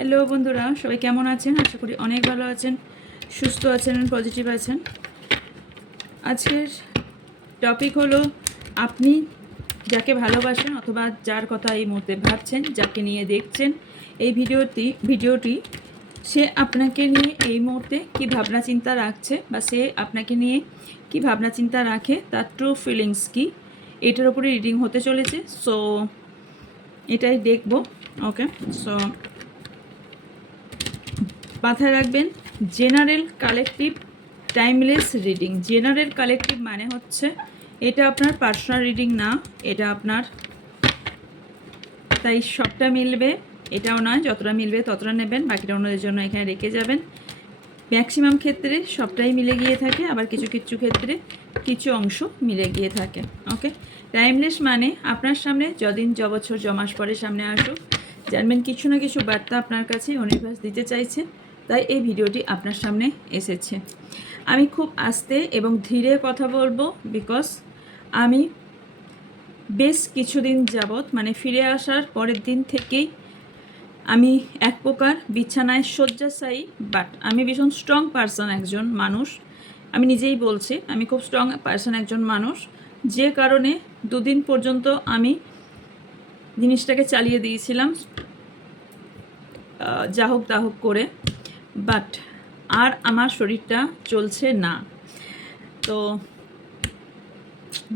Hello বন্ধুরা, সবাই কেমন আছেন? আশা করি অনেক ভালো আছেন, সুস্থ আছেন, পজিটিভ আছেন। আজকের টপিক হলো আপনি যাকে ভালোবাসেন অথবা যার কথা এই মুহূর্তে ভাবছেন, যাকে নিয়ে দেখছেন এই ভিডিওটি সে আপনাকে নিয়ে এই মুহূর্তে কী ভাবনা চিন্তা রাখছে বা সে আপনাকে নিয়ে কী ভাবনা চিন্তা রাখে, তার ট্রু ফিলিংস কী, এটার উপরে রিডিং হতে চলেছে। সো এটাই দেখব। ওকে, সো মাথায় রাখবেন, general collective timeless reading. General collective মানে হচ্ছে এটা আপনার পার্সোনাল রিডিং না, এটা আপনার, তাই সবটা মিলবে এটাও নয়, যতটা মিলবে ততটা নেবেন, বাকিটা অন্যদের জন্য এখানে রেখে যাবেন। ম্যাক্সিমাম ক্ষেত্রে সবটাই মিলে গিয়ে থাকে, আবার কিছু কিছু ক্ষেত্রে কিছু অংশ মিলে গিয়ে থাকে। ওকে, টাইমলেস মানে আপনার সামনে যদিন বছর মাস পরে সামনে আসুক, জানবেন কিছু না কিছু বার্তা আপনার কাছে ইউনিভার্স দিতে চাইছে, তাই এই ভিডিওটি আপনার সামনে এসেছে। আমি খুব আস্তে এবং ধীরে কথা বলবো, বিকজ আমি বেশ কিছুদিন যাবৎ, মানে ফিরে আসার পরের দিন থেকেই আমি এক প্রকার বিছানায় শয্যাশায়ী, বাট আমি ভীষণ স্ট্রং পারসন একজন মানুষ। আমি নিজেই বলছি আমি খুব স্ট্রং পারসন একজন মানুষ, যে কারণে দুদিন পর্যন্ত আমি জিনিসটাকে চালিয়ে দিয়েছিলাম যা হোক তা হোক করে, বাট আর আমার শরীরটা চলছে না। তো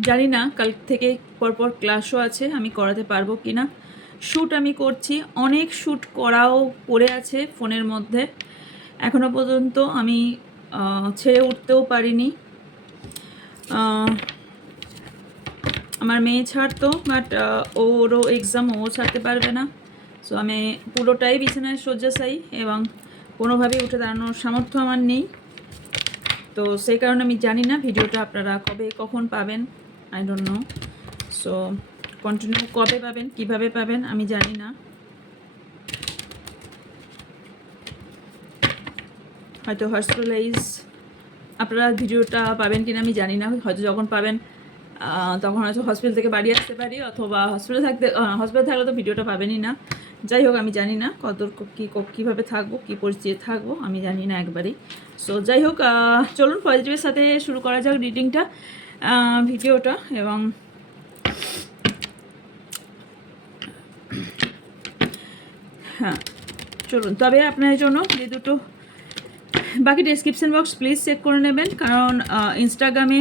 জানি না কাল থেকে পরপর ক্লাসও আছে, আমি করাতে পারবো কি না। শ্যুট আমি করছি, অনেক শ্যুট করাও পড়ে আছে ফোনের মধ্যে, এখনও পর্যন্ত আমি ছেড়ে উঠতেও পারিনি। আমার মেয়ে ছাড়তো, বাট ওরও এক্সাম, ও ছাড়তে পারবে না। সো আমি পুরোটাই বিছানায় শয্যাশায়ী এবং কোনোভাবেই উঠে দাঁড়ানোর সামর্থ্য আমার নেই। তো সেই কারণে আমি জানি না ভিডিওটা আপনারা কবে কখন পাবেন, I don't know. So continue কবে পাবেন, কিভাবে পাবেন আমি জানি না। হয়তো হসপিটালাইজ আপনারা ভিডিওটা পাবেন কিনা আমি জানি না, হয়তো যখন পাবেন তখন হয়তো হসপিটাল থেকে বাড়ি আসতে পারি, অথবা হসপিটাল থাকলে তো ভিডিওটা পাবেনই না। যাই হোক, আমি জানি না কীভাবে থাকবো, কী পরিস্থিতি থাকবো আমি জানি না একবারই। সো যাই হোক, চলুন পজিটিভের সাথে শুরু করা যাক রিডিংটা, ভিডিওটা। এবং হ্যাঁ চলুন, তবে আপনার জন্য যে দুটো বাকি ডেসক্রিপশন বক্স প্লিজ চেক করে নেবেন, কারণ ইনস্টাগ্রামে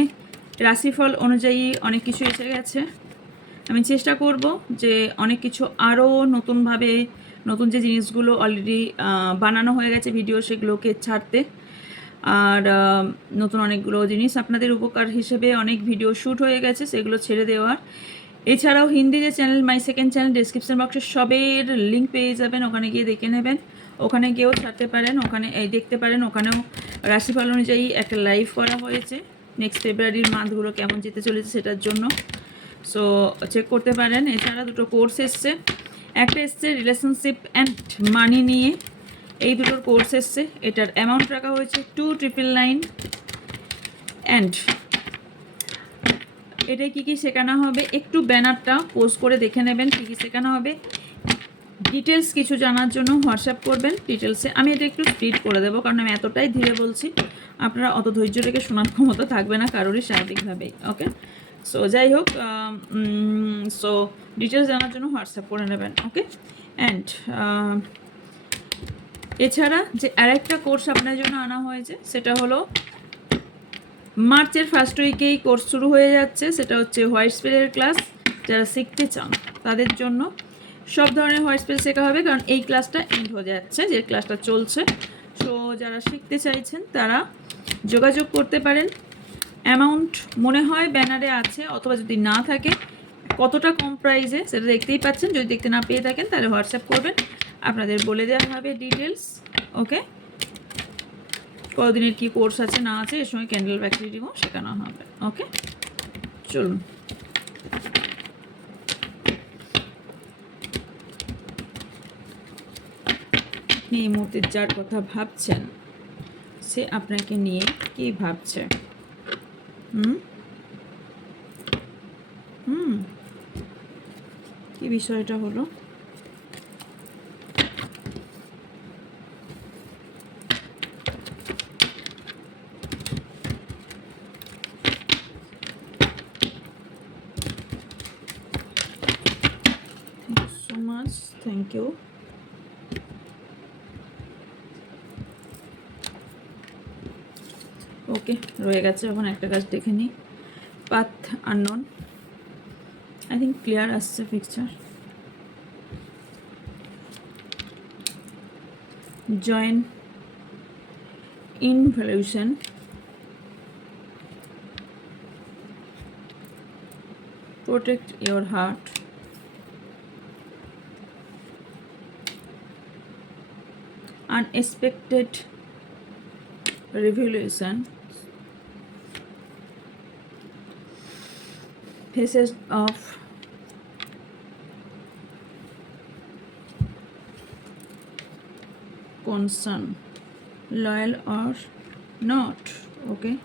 রাশিফল অনুযায়ী অনেক কিছু এসে গেছে। আমি চেষ্টা করব যে অনেক কিছু আরও নতুনভাবে, নতুন যে জিনিসগুলো অলরেডি বানানো হয়ে গেছে ভিডিও, সেগুলোকে ছাড়তে। আর নতুন অনেকগুলো জিনিস আপনাদের উপকার হিসেবে অনেক ভিডিও শ্যুট হয়ে গেছে, সেগুলো ছেড়ে দেওয়ার। এছাড়াও হিন্দি যে channel, my second channel, description বক্সে সবের লিঙ্ক পেয়ে যাবেন, ওখানে গিয়ে দেখে নেবেন, ওখানে গিয়েও ছাড়তে পারেন, ওখানে দেখতে পারেন। ওখানেও রাশিফল অনুযায়ী একটা লাইভ করা হয়েছে, নেক্সট ফেব্রুয়ারির মান্থগুলো কেমন যেতে চলেছে সেটার জন্য। সো চেক করতে পারেন। এছাড়া দুটো কোর্স এসছে, একটা এসছে রিলেশনশিপ অ্যান্ড মানি নিয়ে, এই দুটোর কোর্স এসছে। এটার অ্যামাউন্ট রাখা হয়েছে 2999 অ্যান্ড এটাই কী কী শেখানো হবে একটু ব্যানারটা পোস্ট করে দেখে নেবেন, কী কী শেখানো হবে। ডিটেলস কিছু জানার জন্য হোয়াটসঅ্যাপ করবেন, ডিটেলসে আমি এটা একটু স্পিড করে দেবো, কারণ আমি এতটাই ধীরে বলছি, আপনারা অত ধৈর্য রেখে শোনার ক্ষমতা থাকবে না কারোরই স্বাভাবিকভাবেই। ওকে, সো যাই হোক, সো ডিটেলস জানার জন্য হোয়াটসঅ্যাপ করে নেবেন। ওকে, অ্যান্ড এছাড়া যে আরেকটা কোর্স আপনার জন্য আনা হয়েছে, সেটা হলো মার্চের ফার্স্ট উইকেই কোর্স শুরু হয়ে যাচ্ছে। সেটা হচ্ছে হোয়াইট স্পেলের ক্লাস। যারা শিখতে চান তাদের জন্য সব ধরনের হোয়াইট স্পেল শেখা হবে, কারণ এই ক্লাসটা এন্ড হয়ে যাচ্ছে, যে ক্লাসটা চলছে। সো যারা শিখতে চাইছেন তারা যোগাযোগ করতে পারেন। অ্যামাউন্ট মনে হয় ব্যানারে আছে, অথবা যদি না থাকে কতটা কম প্রাইসে সেটা দেখতেই পাচ্ছেন। যদি দেখতে না পেয়ে থাকেন তাহলে হোয়াটসঅ্যাপ করবেন, আপনাদের বলে দেওয়া হবে ডিটেলস। ওকে, কতদিনের কী কোর্স আছে না আছে, এর সময় ক্যান্ডেল ব্যাক রিডিংও শেখানো হবে। ওকে, চলুন। আপনি এই মুহূর্তে যার কথা ভাবছেন সে আপনাকে নিয়ে কী ভাবছে? কি বিষয়টা হলো? ইউ। ওকে, রয়ে গেছে। এখন একটা কাজ দেখে নিই। Path unknown, I think clear আসছে picture. Join involution, protect your heart, unexpected revelation, phases of concern, loyal or not. Okay,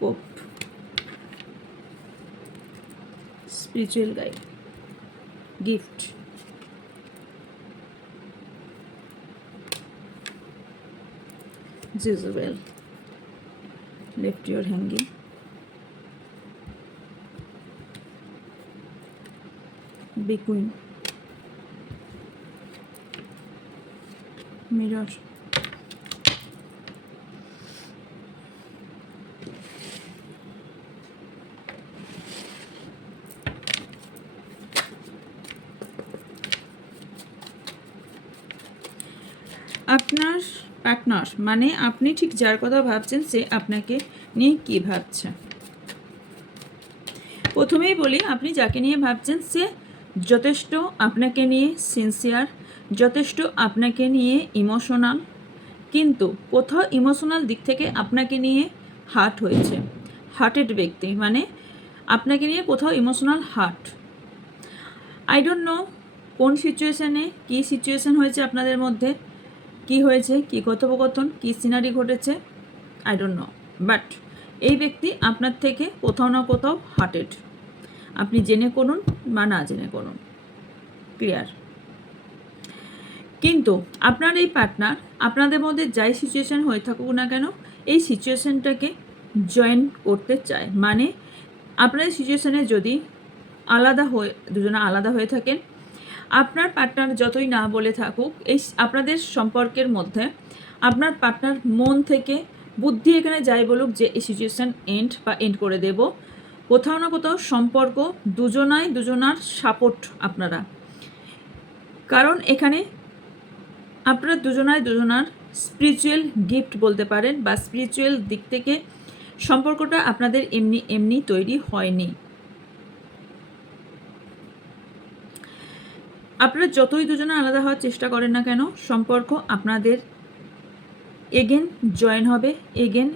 Pope, spiritual guide, gift, Jezebel, left your hanging, big queen, mirror, আপনার partner মানে আপনি ঠিক যার কথা ভাবছেন সে আপনাকে নিয়ে কী ভাবছে। প্রথমেই বলি, আপনি যাকে নিয়ে ভাবছেন সে যথেষ্ট আপনাকে নিয়ে সিনসিয়ার, যথেষ্ট আপনাকে নিয়ে ইমোশনাল, কিন্তু কোথাও ইমোশনাল দিক থেকে আপনাকে নিয়ে হার্ট হয়েছে। হার্টেড ব্যক্তি মানে আপনাকে নিয়ে কোথাও emotional heart. I don't know কোন সিচুয়েশানে কী সিচুয়েশান হয়েছে আপনাদের মধ্যে, কি হয়েছে, কি কথোপকথন, কি সিনারি ঘটেছে, আই ডোন্ট নো, বাট এই ব্যক্তি আপনার থেকে কোথাও না কোথাও হার্টেড। আপনি জেনে করুন বা না জেনে করুন, ক্লিয়ার। কিন্তু আপনার এই পার্টনার আপনাদের মধ্যে যাই সিচুয়েশান হয়ে থাকুক না কেন, এই সিচুয়েশানটাকে জয়েন করতে চায়। মানে আপনাদের সিচুয়েশানে যদি দুজনে আলাদা হয়ে থাকেন, আপনার পার্টনার যতই না বলে থাকুক, এই আপনাদের সম্পর্কের মধ্যে আপনার পার্টনার মন থেকে বুদ্ধি এখানে যাই বলুক যে এই সিচুয়েশান এন্ড করে দেব, কোথাও না কোথাও সম্পর্ক দুজনার সাপোর্ট আপনারা। কারণ এখানে আপনারা দুজনার স্পিরিচুয়াল গিফট বলতে পারেন, বা স্পিরিচুয়াল দিক থেকে সম্পর্কটা আপনাদের এমনি তৈরি হয়নি। আপনারা যতই দুজনে আলাদা হওয়ার চেষ্টা করেন না কেন, সম্পর্ক আপনাদের এগেন জয়েন হবে, এগেন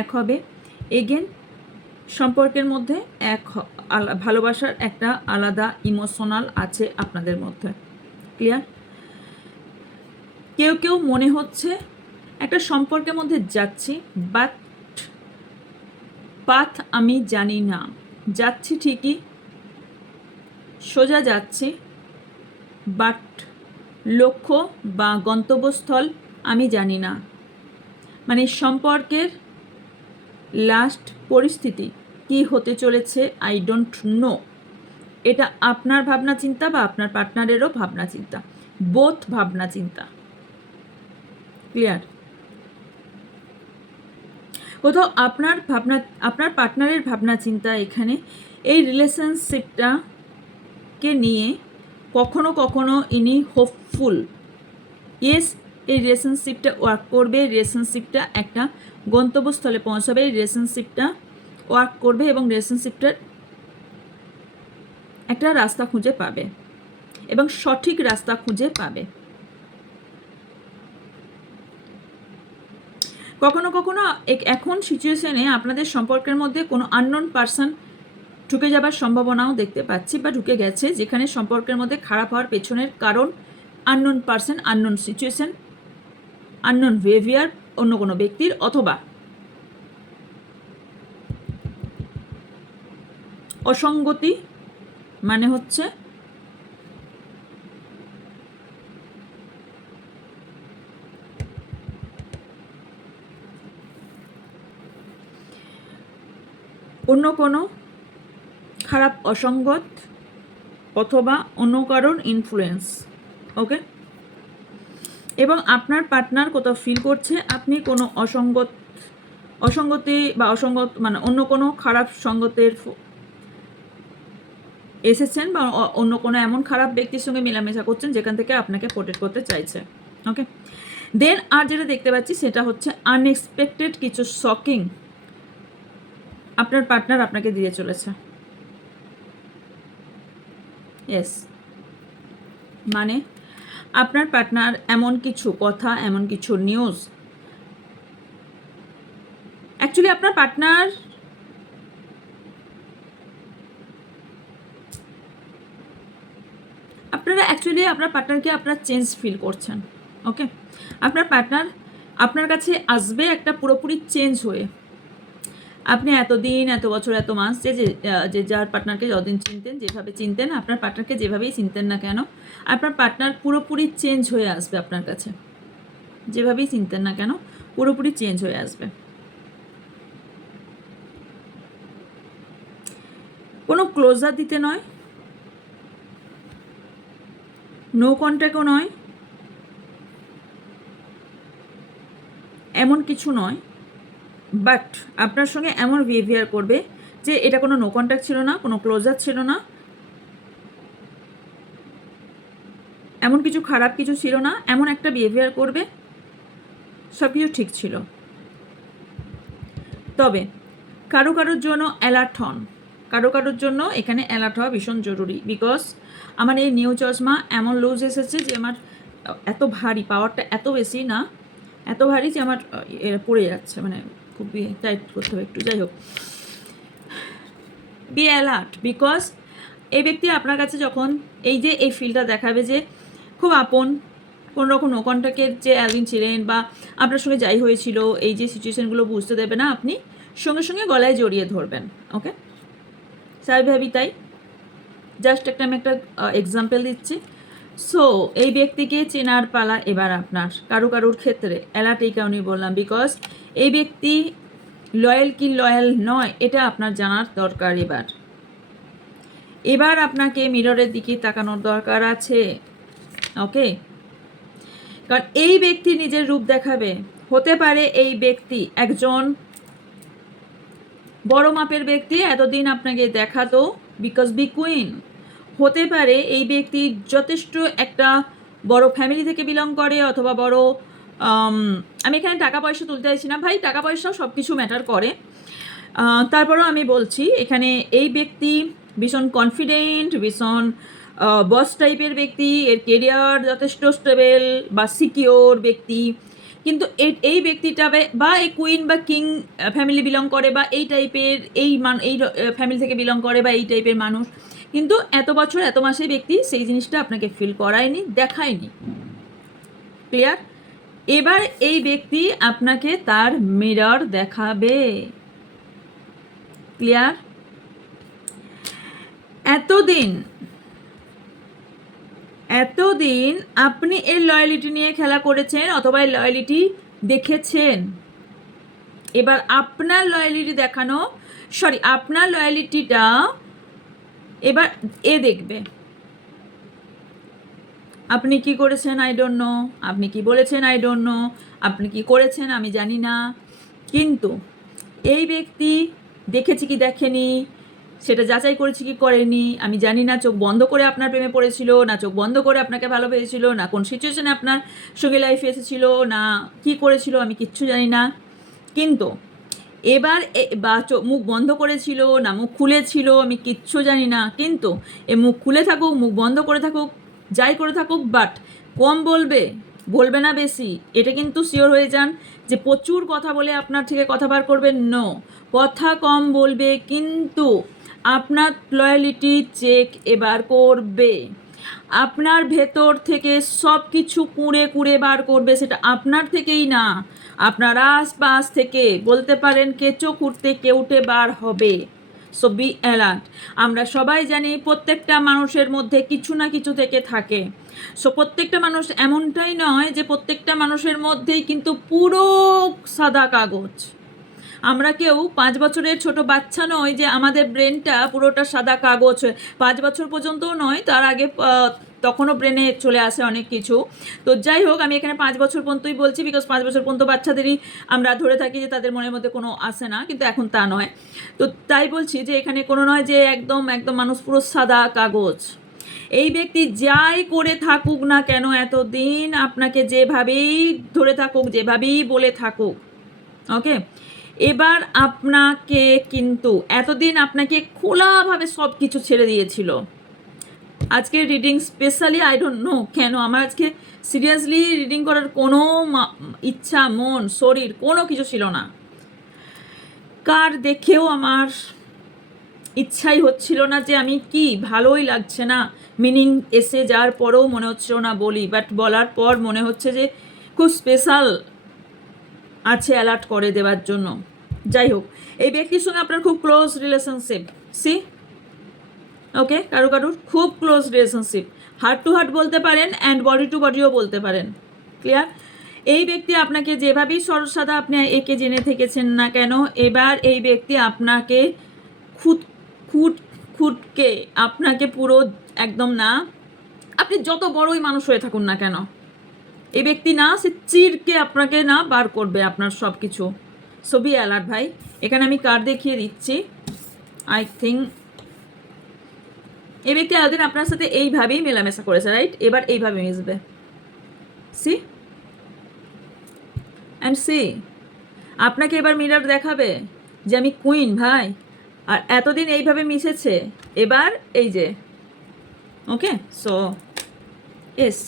এক হবে, এগেন সম্পর্কের মধ্যে ভালোবাসার একটা আলাদা ইমোশনাল আছে আপনাদের মধ্যে, ক্লিয়ার। কেউ মনে হচ্ছে একটা সম্পর্কের মধ্যে যাচ্ছি, বাট পাথ আমি জানি না, যাচ্ছি ঠিকই, সোজা যাচ্ছি, বাট লক্ষ্য বা গন্তব্যস্থল আমি জানি না। মানে সম্পর্কের লাস্ট পরিস্থিতি কি হতে চলেছে আই ডোন্ট নো। এটা আপনার ভাবনা চিন্তা বা আপনার পার্টনারেরও ভাবনা চিন্তা, বোথ ভাবনা চিন্তা, ক্লিয়ার। কোথাও আপনার পার্টনারের ভাবনা চিন্তা এখানে এই রিলেশনশিপটাকে নিয়ে কখনো ইনি হোপফুল, ইয়েস এই রিলেশনশিপটা ওয়ার্ক করবে, রিলেশনশিপটা একটা গন্তব্যস্থলে পৌঁছাবে, রিলেশনশিপটা ওয়ার্ক করবে এবং রিলেশনশিপটার একটা রাস্তা খুঁজে পাবে এবং সঠিক রাস্তা খুঁজে পাবে। কখনো এখন সিচুয়েশনে আপনাদের সম্পর্কের মধ্যে কোনো আননোন পারসন ঢুকে যাবার সম্ভাবনাও দেখতে পাচ্ছি বা ঢুকে গেছে, যেখানে সম্পর্কের মধ্যে খারাপ হওয়ার পেছনের কারণ unknown person, unknown situation, unknown behaviour অন্য কোনো ব্যক্তির, অথবা অসঙ্গতি, মানে হচ্ছে অন্য কোনো খারাপ অসঙ্গত অথবা অন্য কারোর ইনফ্লুয়েন্স, ওকে। এবং আপনার পার্টনার কোথাও ফিল করছে আপনি কোনো অসঙ্গতি বা অসঙ্গত মানে অন্য কোনো খারাপ সঙ্গতের এসেছেন বা অন্য কোনো এমন খারাপ ব্যক্তির সঙ্গে মেলামেশা করছেন যেখান থেকে আপনাকে প্রোটেক্ট করতে চাইছে, ওকে। দেন আর যেটা দেখতে পাচ্ছি সেটা হচ্ছে আনএক্সপেক্টেড কিছু শকিং আপনার পার্টনার আপনাকে দিয়ে চলেছে। ইয়েস, মানে আপনার পার্টনার এমন কিছু কথা, এমন কিছু নিউজ, অ্যাকচুয়ালি আপনার পার্টনার আপনার পার্টনারকে আপনার চেঞ্জ ফিল করছেন, ওকে। আপনার পার্টনার আপনার কাছে আসবে একটা পুরোপুরি চেঞ্জ হয়ে। আপনি এতদিন, এত বছর, এত মাস যে যার পার্টনারকে যতদিন চিনতেন, যেভাবে চিনতেন, আপনার পার্টনারকে যেভাবেই চিনতেন না কেন, আপনার পার্টনার পুরোপুরি চেঞ্জ হয়ে আসবে আপনার কাছে। যেভাবেই চিনতেন না কেন পুরোপুরি চেঞ্জ হয়ে আসবে। কোনো ক্লোজার দিতে নয়, নো কন্ট্যাক্টও নয়, এমন কিছু নয়, বাট আপনার সঙ্গে এমন বিহেভিয়ার করবে যে এটা কোনো নো কন্ট্যাক্ট ছিল না, কোনো ক্লোজার ছিল না, এমন কিছু খারাপ কিছু ছিল না, এমন একটা বিহেভিয়ার করবে সব কিছু ঠিক ছিল। তবে কারোর জন্য অ্যালার্ট হন, কারোর জন্য এখানে অ্যালার্ট হওয়া ভীষণ জরুরি। বিকজ আমার এই নিউ চশমা এমন লুজ এসেছে যে আমার এত ভারী, পাওয়ারটা এত বেশি না, এত ভারী যে আমার পড়ে যাচ্ছে, মানে খুবই টাইট করতে হবে একটু। যাই হোক, বি অ্যালার্ট, বিকজ এই ব্যক্তি আপনার কাছে যখন এই ফিলটা দেখাবে যে খুব আপন, কোনো রকম নো কন্ট্যাক্টের যে একদিন ছিলেন বা আপনার সঙ্গে যাই হয়েছিল, এই যে সিচুয়েশানগুলো বুঝতে দেবে না, আপনি সঙ্গে সঙ্গে গলায় জড়িয়ে ধরবেন, ওকে। স্বাভাবিকভাবে তাই, জাস্ট আমি একটা এক্সাম্পল দিচ্ছি। সো এই ব্যক্তিকে চেনার পালা এবার আপনার। কারোর ক্ষেত্রে অ্যালার্ট এই কারণেই বললাম, বিকজ এই ব্যক্তি লয়াল কি লয়াল নয় এটা আপনার জানার দরকার। এবার আপনাকে মিররের দিকে তাকানোর দরকার আছে, ওকে। কারণ এই ব্যক্তি নিজের রূপ দেখাবে। হতে পারে এই ব্যক্তি একজন বড় মাপের ব্যক্তি, এতদিন আপনাকে দেখাতো বিকজ বি কুইন। হতে পারে এই ব্যক্তি যথেষ্ট একটা বড় ফ্যামিলি থেকে বিলং করে, অথবা বড় আমি এখানে টাকা পয়সা তুলতে চাইছি না ভাই, টাকা পয়সাও সব কিছু ম্যাটার করে। তারপরেও আমি বলছি এখানে এই ব্যক্তি ভীষণ কনফিডেন্ট, ভীষণ বস টাইপের ব্যক্তি, এর কেরিয়ার যথেষ্ট স্টেবল বা সিকিওর ব্যক্তি। কিন্তু এই ব্যক্তিটা বা এই কুইন বা কিং ফ্যামিলি বিলং করে, বা এই টাইপের এই ফ্যামিলি থেকে বিলং করে, বা এই টাইপের মানুষ, কিন্তু এত বছর এত মাসে ব্যক্তি সেই জিনিসটা আপনাকে ফিল করায়নি, দেখায়নি। ক্লিয়ার? এবার এই ব্যক্তি আপনাকে তার মিরর দেখাবে। ক্লিয়ার? এতদিন আপনি এর লয়ালিটি নিয়ে খেলা করেছেন, অথবা এর লয়ালিটি দেখেছেন। এবার আপনার লয়ালিটি আপনার লয়ালিটিটা এবার দেখবে। আপনি কি করেছেন আই ডোন্ট নো, আপনি কি বলেছেন আই ডোন্ট নো, আপনি কি করেছেন আমি জানি না, কিন্তু এই ব্যক্তি দেখেছি কি দেখেনি, সেটা যাচাই করেছি কি করেনি আমি জানি না। চোখ বন্ধ করে আপনার প্রেমে পড়েছিল না, চোখ বন্ধ করে আপনাকে ভালোবেসেছিল না, কোন সিচুয়েশনে আপনার সঙ্গে লাইফে এসেছিল না, কি করেছিল আমি কিচ্ছু জানি না। কিন্তু এবার বা মুখ বন্ধ করেছিল না মুখ খুলেছিল আমি কিচ্ছু জানি না, কিন্তু এ মুখ খুলে থাকুক, মুখ বন্ধ করে থাকুক, যাই করে থাকুক, বাট কম বলবে না বেশি। এটা কিন্তু শিওর হয়ে যান যে প্রচুর কথা বলে আপনার থেকে কথা বার করবে, নো, কথা কম বলবে, কিন্তু আপনার লয়ালিটি চেক এবার করবে। আপনার ভেতর থেকে সব কিছু কুঁড়ে বার করবে, সেটা আপনার থেকেই না, আপনার আশপাশ থেকে, বলতে পারেন কেঁচো খুঁড়তে কেউটে বার হবে। So be alert. আমরা সবাই জানি প্রত্যেকটা মানুষের মধ্যে কিছু না কিছু থেকে থাকে। সো প্রত্যেকটা মানুষ এমনটাই নয় যে প্রত্যেকটা মানুষের মধ্যেই কিন্তু পুরো সাদা কাগজ। আমরা কেউ 5 বছরের ছোট বাচ্চা নয় যে আমাদের ব্রেনটা পুরোটা সাদা কাগজ 5 বছর পর্যন্তও নয়, তার আগে তখনও ব্রেনে চলে আসে অনেক কিছু। তো যাই হোক, আমি এখানে 5 বছর পর্যন্তই বলছি, বিকজ 5 বছর পর্যন্ত বাচ্চাদেরই আমরা ধরে থাকি যে তাদের মনের মধ্যে কোনো আসে না, কিন্তু এখন তা নয়। তো তাই বলছি যে এখানে কোনো নয় যে একদম একদম মানুষ পুরো সাদা কাগজ। এই ব্যক্তি যাই করে থাকুক না কেন, এতদিন আপনাকে যেভাবেই ধরে থাকুক, যেভাবেই বলে থাকুক, ওকে, এবার আপনাকে কিন্তু এতদিন আপনাকে খোলাভাবে সব কিছু ছেড়ে দিয়েছিল। আজকে reading specially I don't know কেন আমার আজকে সিরিয়াসলি রিডিং করার কোনো ইচ্ছা, মন, শরীর কোনো কিছু ছিল না। কার দেখেও আমার ইচ্ছাই হচ্ছিল না যে আমি কি, ভালোই লাগছে না, মিনিং এসে যাওয়ার পরেও মনে হচ্ছিল না বলি, বাট বলার পর মনে হচ্ছে যে খুব স্পেশাল আছে অ্যালার্ট করে দেওয়ার জন্য। যাই হোক, এই ব্যক্তির সঙ্গে আপনার খুব ক্লোজ রিলেশনশিপ, সি, ওকে, কারুর খুব close relationship, heart to heart বলতে পারেন অ্যান্ড বডি টু বডিও বলতে পারেন। ক্লিয়ার? এই ব্যক্তি আপনাকে যেভাবেই সরসাদা আপনি একে জেনে থেকেছেন না কেন, এবার এই ব্যক্তি আপনাকে খুঁটকে আপনাকে পুরো একদম না, আপনি যত বড়ই মানুষ হয়ে থাকুন না কেন, এই ব্যক্তি না সে চিরকে আপনাকে না বার করবে আপনার সব কিছু। সো বি অ্যালার্ট ভাই। এখানে আমি কার্ড দেখিয়ে দিচ্ছি। আই থিঙ্ক এই ব্যক্তি এতদিন আপনার সাথে এইভাবেই মেলামেশা করেছে, রাইট? এবার এইভাবে মিশবে, সি অ্যান্ড সি, আপনাকে এবার মিরর দেখাবে যে আমি কুইন ভাই, আর এতদিন এইভাবে মিশেছে, এবার এই যে, ওকে, সো এস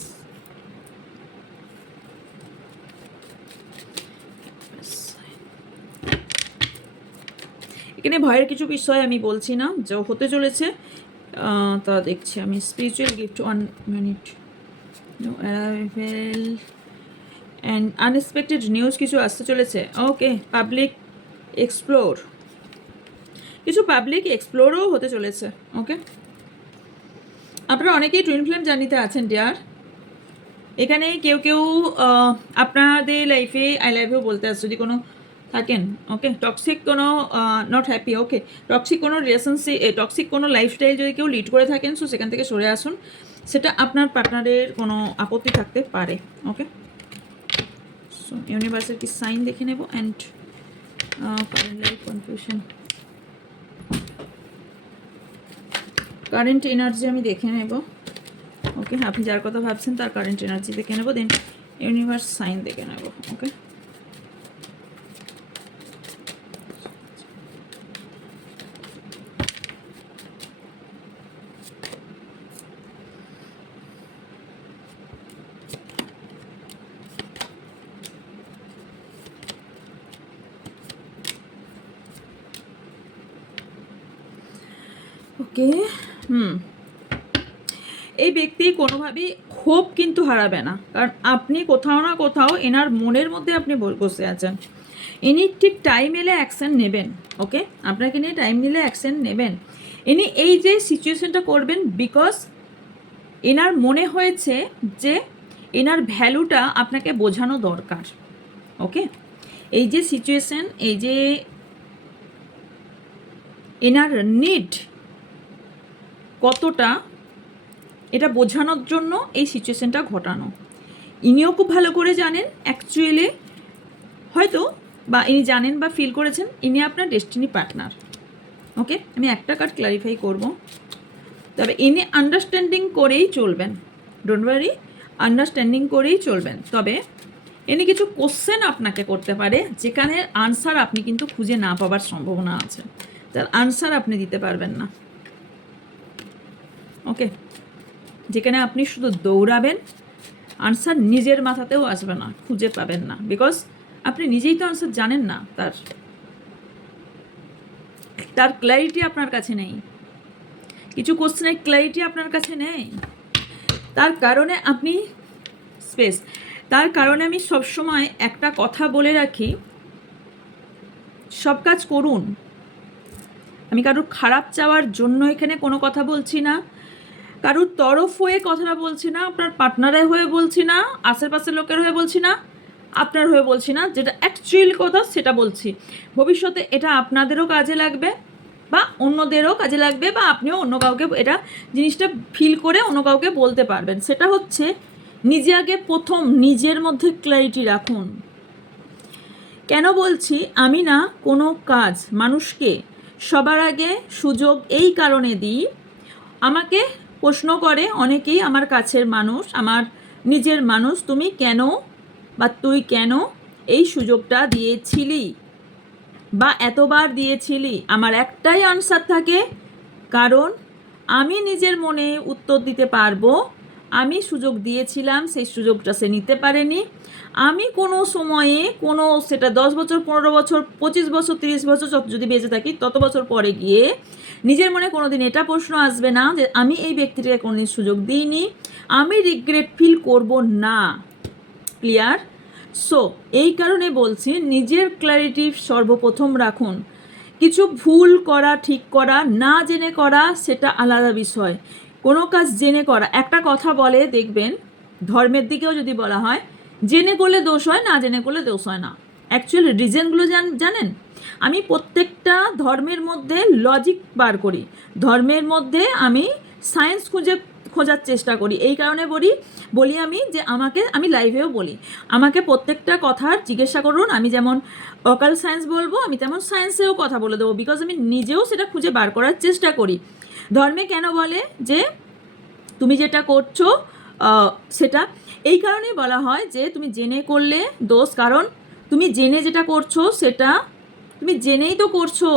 এখানে ভয়ের কিছু বিষয় আমি বলছি না, যে হতে চলেছে তা দেখছি আমি। Spiritual gift 1 minute, no arrival and unexpected news কিছু আসতে চলেছে। ওকে, পাবলিক এক্সপ্লোর, কিছু পাবলিক এক্সপ্লোরও হতে চলেছে। ওকে, আপনারা অনেকেই টুইন ফ্লেম জার্নিতে আছেন ডিয়ার। এখানে কেউ কেউ আপনাদের লাইফে আই লাভ ইউ বলতে আসছে যদি কোনো থাকেন। ওকে, টক্সিক কোনো নট হ্যাপি, ওকে, টক্সিক কোনো রিলেশনশিপ, টক্সিক কোনো লাইফস্টাইল যদি কেউ লিড করে থাকেন, সো সেখান থেকে সরে আসুন। সেটা আপনার পার্টনারের কোনো আপত্তি থাকতে পারে। ওকে, সো ইউনিভার্সের কি সাইন দেখে নেব and current life confusion, current energy আমি দেখে নেব। ওকে, আপনি যার কথা ভাবছেন তার কারেন্ট এনার্জি দেখে নেব, দেন ইউনিভার্স সাইন দেখে নেব। ওকে, ওকে, এই ব্যক্তি কোনোভাবেই ক্ষোভ কিন্তু হারাবে না, কারণ আপনি কোথাও না কোথাও এনার মনের মধ্যে আপনি বসে আছেন। ইনি ঠিক টাইম এলে অ্যাকশন নেবেন। ওকে, আপনাকে নিয়ে টাইম নিলে অ্যাকশন নেবেন। ইনি এই যে সিচুয়েশনটা করবেন বিকজ এনার মনে হয়েছে যে এনার ভ্যালুটা আপনাকে বোঝানো দরকার। ওকে, এই যে সিচুয়েশন, এই যে এনার নিড কতটা, এটা বোঝানোর জন্য এই সিচুয়েশনটা ঘটানো। ইনিও খুব ভালো করে জানেন অ্যাকচুয়ালি, হয়তো বা ইনি জানেন বা ফিল করেছেন ইনি আপনার ডেস্টিনি পার্টনার। ওকে, আমি একটা কার্ড ক্লারিফাই করব, তবে ইনি আন্ডারস্ট্যান্ডিং করেই চলবেন, ডোন্ট ওয়ারি, আন্ডারস্ট্যান্ডিং করেই চলবেন। তবে ইনি কিছু কোশ্চেন আপনাকে করতে পারে যেখানে আনসার আপনি কিন্তু খুঁজে না পাওয়ার সম্ভাবনা আছে, তার আনসার আপনি দিতে পারবেন না। ওকে, যেখানে আপনি শুধু দৌড়াবেন, আনসার নিজের মাথাতেও আসবে না, খুঁজে পাবেন না, বিকজ আপনি নিজেই তো আনসার জানেন না, তার ক্ল্যারিটি আপনার কাছে নেই, কিছু কোশ্চেনের ক্ল্যারিটি আপনার কাছে নেই। তার কারণে আপনি স্পেস, তার কারণে আমি সবসময় একটা কথা বলে রাখি, সব কাজ করুন। আমি কারোর খারাপ চাওয়ার জন্য এখানে কোনো কথা বলছি না, কারোর তরফ হয়ে কথাটা বলছি না, আপনার পার্টনারের হয়ে বলছি না, আশেপাশের লোকের হয়ে বলছি না, আপনার হয়ে বলছি না, যেটা অ্যাকচুয়াল কথা সেটা বলছি। ভবিষ্যতে এটা আপনাদেরও কাজে লাগবে বা অন্যদেরও কাজে লাগবে, বা আপনিও অন্য কাউকে এটা জিনিসটা ফিল করে অন্য কাউকে বলতে পারবেন। সেটা হচ্ছে নিজে আগে প্রথম নিজের মধ্যে ক্ল্যারিটি রাখুন। কেন বলছি, আমি না কোনো কাজ মানুষকে সবার আগে সুযোগ এই কারণে দিই, আমাকে প্রশ্ন করে অনেকেই, আমার কাছের মানুষ, আমার নিজের মানুষ, তুমি কেন বা তুই কেন এই সুযোগটা দিয়েছিলি বা এতবার দিয়েছিলি। আমার একটাই আনসার থাকে, কারণ আমি নিজের মনে উত্তর দিতে পারবো। আমি সুযোগ দিয়েছিলাম, সেই সুযোগটা সে নিতে পারেনি। আমি কোনো সময়ে কোনো, সেটা 10 বছর, 15 বছর, 25 বছর, 30 বছর যদি বেঁচে থাকি, তত বছর পরে গিয়ে নিজের মনে কোনো দিন এটা প্রশ্ন আসবে না যে আমি এই ব্যক্তিটাকে কোনোদিন সুযোগ দিইনি, আমি রিগ্রেট ফিল করব না। ক্লিয়ার? সো এই কারণে বলছি, নিজের ক্ল্যারিটি সর্বপ্রথম রাখুন। কিছু ভুল করা, ঠিক করা, না জেনে করা সেটা আলাদা বিষয়। কোনো কাজ জেনে করা, একটা কথা বলে দেখবেন, ধর্মের দিকেও যদি বলা হয়, জেনে করলে দোষ হয়, না জেনে করলে দোষ হয় না। অ্যাকচুয়ালি রিজনগুলো জানেন, আমি প্রত্যেকটা ধর্মের মধ্যে লজিক বার করি, ধর্মের মধ্যে আমি সায়েন্স খোঁজার চেষ্টা করি। এই কারণে বলি আমি যে আমি লাইভেও বলি, আমাকে প্রত্যেকটা কথার জিজ্ঞাসা করুন, আমি যেমন অকাল সায়েন্স বলবো, আমি তেমন সায়েন্সেও কথা বলে দেবো, বিকজ আমি নিজেও সেটা খুঁজে বার করার চেষ্টা করি। ধর্মে কেন বলে যে তুমি যেটা করছো সেটা, এই কারণেই বলা হয় যে তুমি জেনে করলে দোষ, কারণ তুমি জেনে যেটা করছো সেটা তুমি জেনেই তো করছো,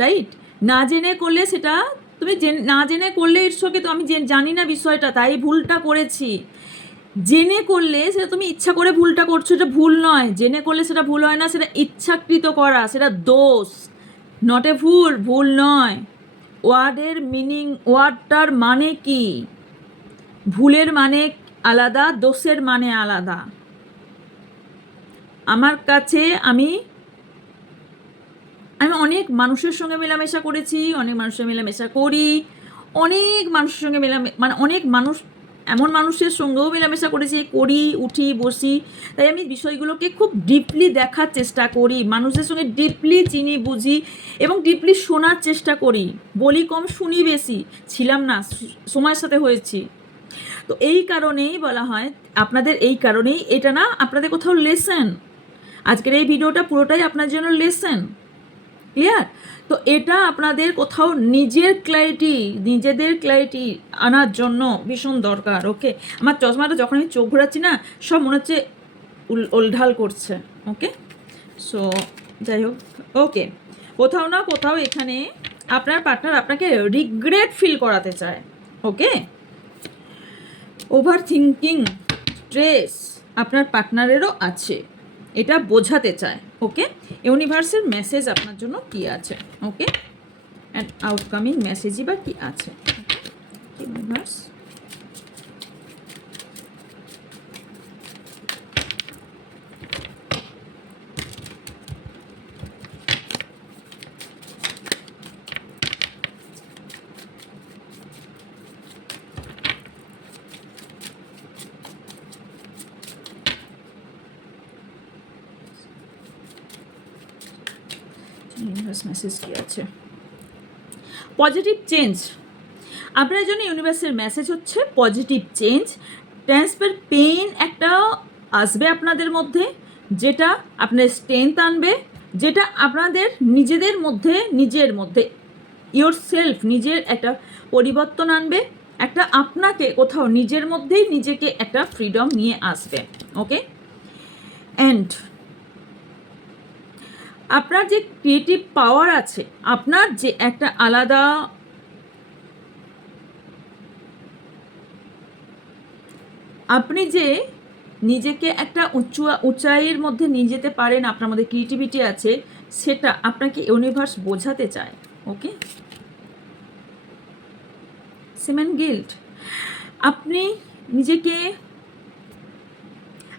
রাইট? না জেনে করলে সেটা তুমি না জেনে করলে ঈশ্বরকে, তো আমি জানি না বিষয়টা, তাই ভুলটা করেছি। জেনে করলে সেটা তুমি ইচ্ছা করে ভুলটা করছো, এটা ভুল নয়। জেনে করলে সেটা ভুল হয় না, সেটা ইচ্ছাকৃত করা, সেটা দোষ, নট এ ভুল নয়। ওয়ার্ডের মিনিং, ওয়ার্ডটার মানে কি? ভুলের মানে আলাদা, দোষের মানে আলাদা। আমার কাছে আমি অনেক মানুষের সঙ্গে মেলামেশা করেছি, অনেক মানুষের মেলামেশা করি, অনেক মানুষের সঙ্গে মানে অনেক মানুষ, এমন মানুষের সঙ্গেও মেলামেশা করেছি, করি, উঠি, বসি। তাই আমি বিষয়গুলোকে খুব ডিপলি দেখার চেষ্টা করি, মানুষের সঙ্গে ডিপলি চিনি, বুঝি এবং ডিপলি শোনার চেষ্টা করি। বলি কম, শুনি বেশি, ছিলাম না, সময়ের সাথে হয়েছি। তো এই কারণেই বলা হয়, আপনাদের এই কারণেই এটা না আপনাদের কোথাও লেসেন, আজকের এই ভিডিওটা পুরোটাই আপনার জন্য লেসেন। ক্লিয়ার? তো এটা আপনাদের কোথাও নিজেদের ক্ল্যারিটি আনার জন্য ভীষণ দরকার। ওকে, আমার চশমাটা যখন আমি চোখ ঘোরাচ্ছি না, সব মনে হচ্ছে উলঢাল করছে। ওকে, সো যাই হোক, ওকে, কোথাও না কোথাও এখানে আপনার পার্টনার আপনাকে রিগ্রেট ফিল করাতে চায়। ওকে, ওভার থিঙ্কিং, স্ট্রেস আপনার পার্টনারেরও আছে, এটা বোঝাতে চায়। ওকে, ইউনিভার্সের মেসেজ আপনার জন্য কি আছে? ওকে, অ্যান্ড আউটকামিং মেসেজই বা কি আছে? ইউনিভার্স, ইউনিভার্স মেসেজ কি আছে? পজিটিভ চেঞ্জ আপনার জন্য ইউনিভার্সের মেসেজ হচ্ছে পজিটিভ চেঞ্জ। ট্রান্সফার পেইন একটা আসবে আপনাদের মধ্যে, যেটা আপনার স্ট্রেংথ আনবে, যেটা আপনাদের নিজের মধ্যে ইয়োর সেলফ, নিজের একটা পরিবর্তন আনবে, একটা আপনাকে কোথাও নিজের মধ্যেই নিজেকে একটা ফ্রিডম নিয়ে আসবে। ওকে, অ্যান্ড আপনার যে ক্রিয়েটিভ পাওয়ার আছে, আপনার যে একটা আলাদা আপনি যে নিজেকে একটা উঁচাইয়ের মধ্যে নিয়ে যেতে পারেন, আপনার মধ্যে ক্রিয়েটিভিটি আছে, সেটা আপনাকে ইউনিভার্স বোঝাতে চায়। ওকে, সিমেন গিল্ট,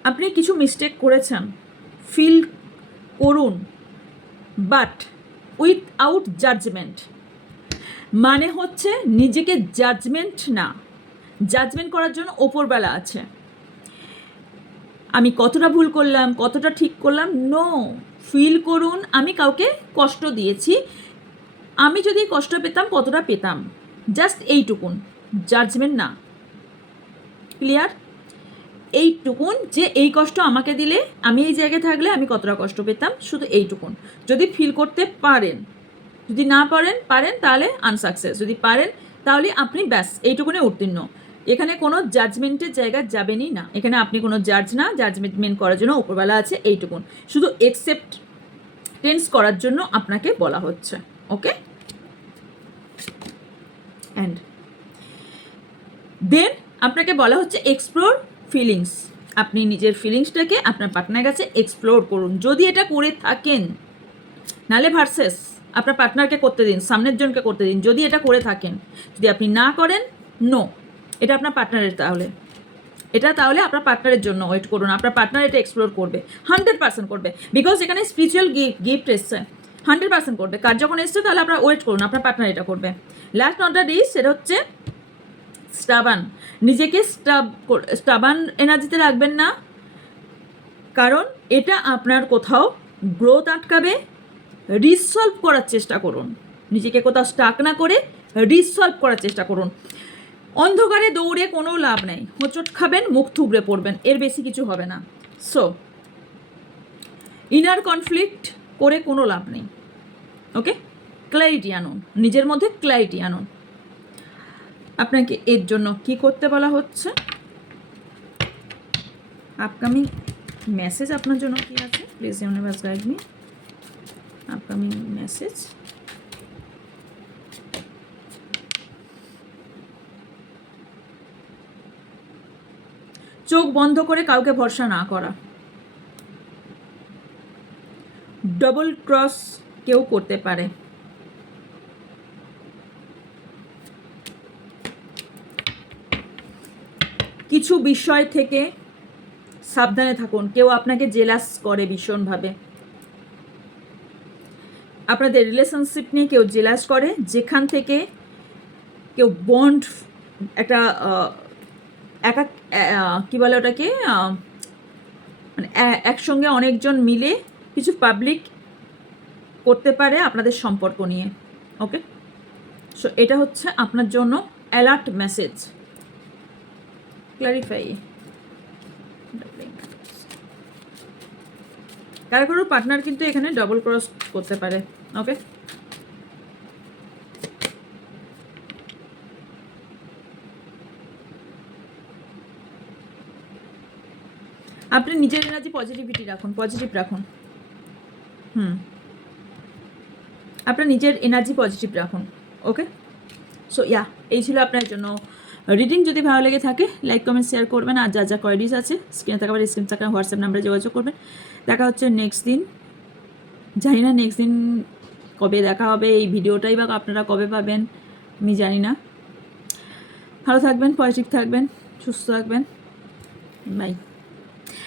আপনি কিছু মিস্টেক করেছেন, ফিল করুন, বাট উইথআউট জাজমেন্ট। মানে হচ্ছে নিজেকে জাজমেন্ট করার জন্য ওপরবেলা আছে। আমি কতটা ভুল করলাম, কতটা ঠিক করলাম, নো। ফিল করুন আমি কাউকে কষ্ট দিয়েছি, আমি যদি কষ্ট পেতাম কতটা পেতাম, জাস্ট এইটুকুন, জাজমেন্ট না। ক্লিয়ার? এইটুকুন যে এই কষ্ট আমাকে দিলে আমি এই জায়গায় থাকলে আমি কতটা কষ্ট পেতাম, শুধু এইটুকুন। যদি ফিল করতে পারেন, যদি না পারেন তাহলে আনসাকসেস, যদি পারেন তাহলে আপনি ব্যাস এইটুকুনে উত্তীর্ণ। এখানে কোনো জাজমেন্টের জায়গা যাবেনই না, এখানে আপনি কোনো জাজ না, জাজমেন্ট করার জন্য উপরবেলা আছে, এইটুকুন শুধু একসেপ্টেন্স করার জন্য আপনাকে বলা হচ্ছে। ওকে, অ্যান্ড দেন আপনাকে বলা হচ্ছে এক্সপ্লোর ফিলিংস। আপনি নিজের ফিলিংসটাকে আপনার পার্টনারের কাছে এক্সপ্লোর করুন, যদি এটা করে থাকেন। নালে ভার্সেস আপনার পার্টনারকে করতে দিন, সামনের জনকে করতে দিন, যদি এটা করে থাকেন। যদি আপনি না করেন, নো, এটা আপনার পার্টনারের, তাহলে আপনার পার্টনারের জন্য ওয়েট করুন। আপনার পার্টনার এটা এক্সপ্লোর করবে, 100% করবে, বিকজ এখানে স্পিরিচুয়াল গিফট এসছে, 100% করবে। কার যখন এসছে তাহলে আপনার ওয়েট করুন, আপনার পার্টনার এটা করবে। লাস্ট নট দ্য ডিস, সেটা হচ্ছে স্টাবান। নিজেকে স্টাবান এনার্জিতে রাখবেন না, কারণ এটা আপনার কোথাও গ্রোথ আটকাবে। রিসলভ করার চেষ্টা করুন, নিজেকে কোথাও স্টাক না করে রিসলভ করার চেষ্টা করুন। অন্ধকারে দৌড়ে কোনো লাভ নেই, হোঁচট খাবেন, মুখ থুবড়ে পড়বেন, এর বেশি কিছু হবে না। সো ইনার কনফ্লিক্ট করে কোনো লাভ নেই। ওকে, ক্ল্যারিটি আনুন, নিজের মধ্যে ক্ল্যারিটি আনুন। আপনাকে এর জন্য কি করতে বলা হচ্ছে, আপকামিং মেসেজ আপনার জন্য কি আছে, please universe guide me. Upcoming message, চোখ বন্ধ করে কাউকে ভরসা না করা, ডবল ক্রস কেউ করতে পারে, কিছু বিষয় থেকে সাবধানে থাকুন, কেউ আপনাকে জেলাস করে ভীষণভাবে, আপনাদের রিলেশনশিপ নিয়ে কেউ জেলাস করে, যেখান থেকে কেউ বন্ড একটা কী বলে ওটাকে, মানে একসঙ্গে অনেকজন মিলে কিছু পাবলিক করতে পারে আপনাদের সম্পর্ক নিয়ে। ওকে, সো এটা হচ্ছে আপনার জন্য অ্যালার্ট মেসেজ। ক্ল্যারিফাই, কারো কারো পার্টনার কিন্তু এখানে ডবল ক্রস করতে পারে। ওকে, আপনি নিজের এনার্জি পজিটিভিটি রাখুন, পজিটিভ রাখুন। আপনার নিজের এনার্জি পজিটিভ রাখুন। ওকে, সো এই ছিল আপনার জন্য রিডিং। যদি ভালো লেগে থাকে লাইক কমেন্ট শেয়ার করবেন, আর যা কোয়ারিজ আছে স্ক্রিনে থাকা স্ক্রিন থাকা হোয়াটসঅ্যাপ নাম্বারে যোগাযোগ করবেন। দেখা হচ্ছে নেক্সট দিন, জানি না নেক্সট দিন কবে দেখা হবে, এই ভিডিওটাই বা আপনারা কবে পাবেন আমি জানি না। ভালো থাকবেন, পজিটিভ থাকবেন, সুস্থ থাকবেন, বাই।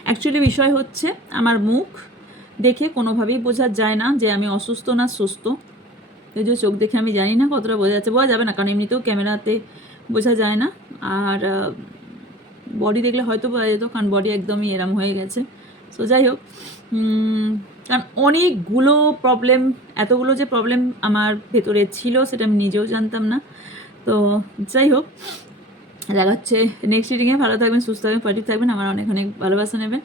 অ্যাকচুয়ালি বিষয় হচ্ছে আমার মুখ দেখে কোনোভাবেই বোঝা যায় না যে আমি অসুস্থ না সুস্থ। এই যে চোখ দেখে আমি জানি না কতটা বোঝা যাচ্ছে, বোঝা যাবে না, কারণ এমনিতেও ক্যামেরাতে বোঝা যায় না। আর বডি দেখলে হয়তো বোঝা যেত, কারণ বডি একদমই এরম হয়ে গেছে। সো যাই হোক, কারণ অনেকগুলো প্রবলেম, এতগুলো যে প্রবলেম আমার ভেতরে ছিল সেটা আমি নিজেও জানতাম না। তো যাই হোক, দেখা হচ্ছে নেক্সট রিডিংয়ে। ভালো থাকবেন, সুস্থ থাকবেন, পজিটিভ থাকবেন, আমার অনেক অনেক ভালোবাসা নেবেন।